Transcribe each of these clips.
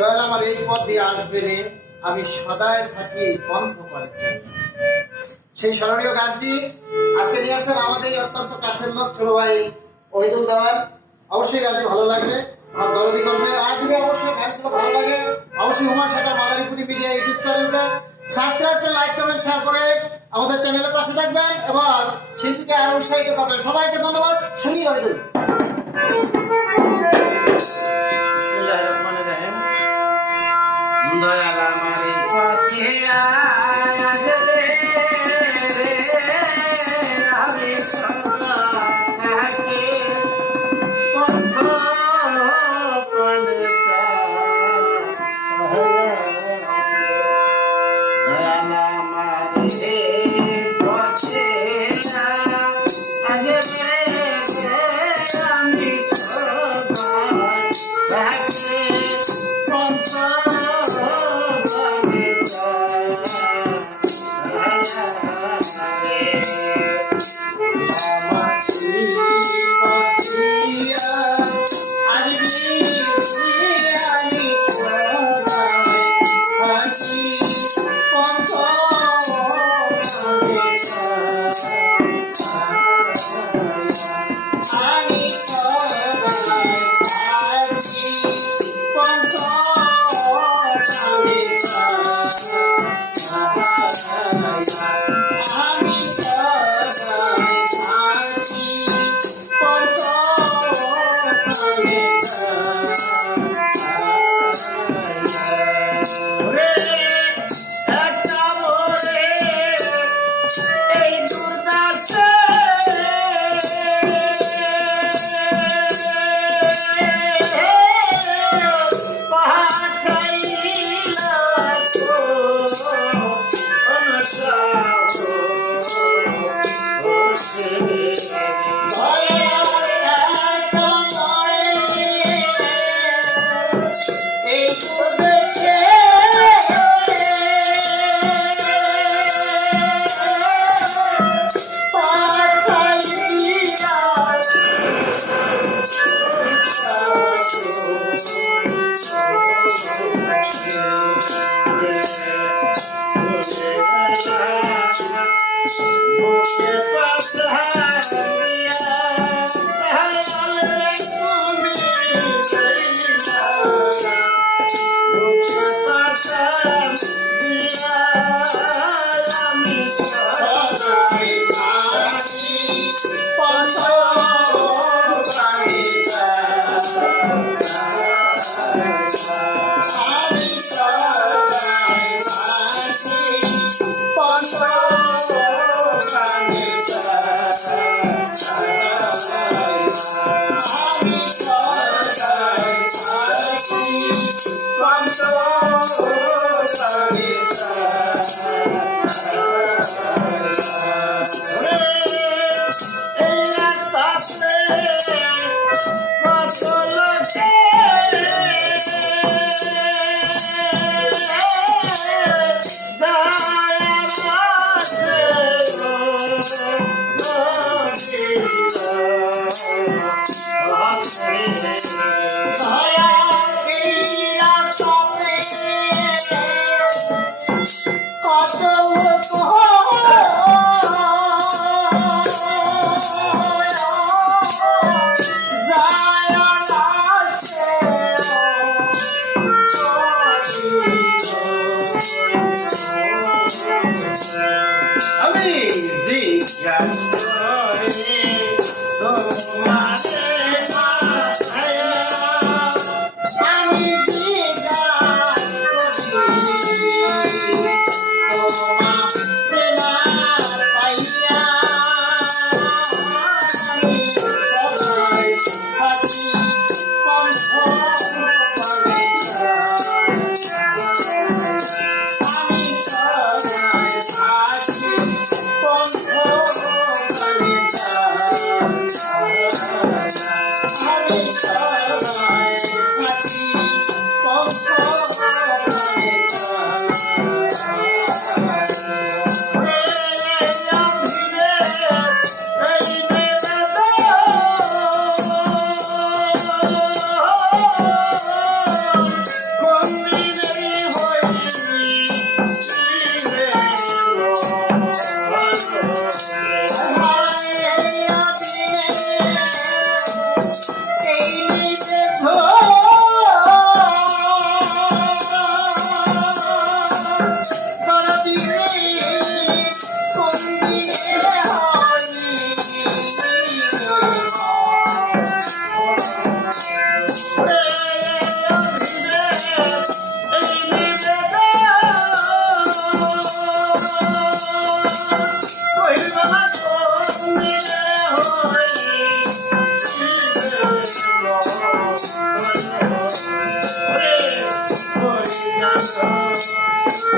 দয়াল আমার এই পথ দিয়ে আসবে রে, আমি সদায় থাকি বন্ধ করে চাই। সেই স্মরণীয় গানটি আজকে নিয়ে আসছেন আমাদের অত্যন্ত কাছের লোক ছোট ভাই ওহিদুল দেওয়ার। অবশ্যই গানটি ভালো লাগবে আমার দরদি কণ্ঠে। আর যদি অবশ্যই গানগুলো ভালো লাগে অবশ্যই হুমায়ুন শেখের মাদারীপুরি মিডিয়া ইউটিউব চ্যানেলটা সাবস্ক্রাইব করে, লাইক, কমেন্ট, শেয়ার করে আমাদের চ্যানেলের পাশে থাকবেন এবং শিল্পীকে আরো উৎসাহিত করবেন। সবাইকে ধন্যবাদ। শুনি ওহিদুল। বিসমিল্লাহির রহমানির রহিম। দয়াল আমার এই পথে আসবে রে, আমি সদা থাকি পথ করে চাই। দয়াল আমার এই পথে আসবে রে, আমি সদা থাকি পথ করে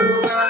দুর্গা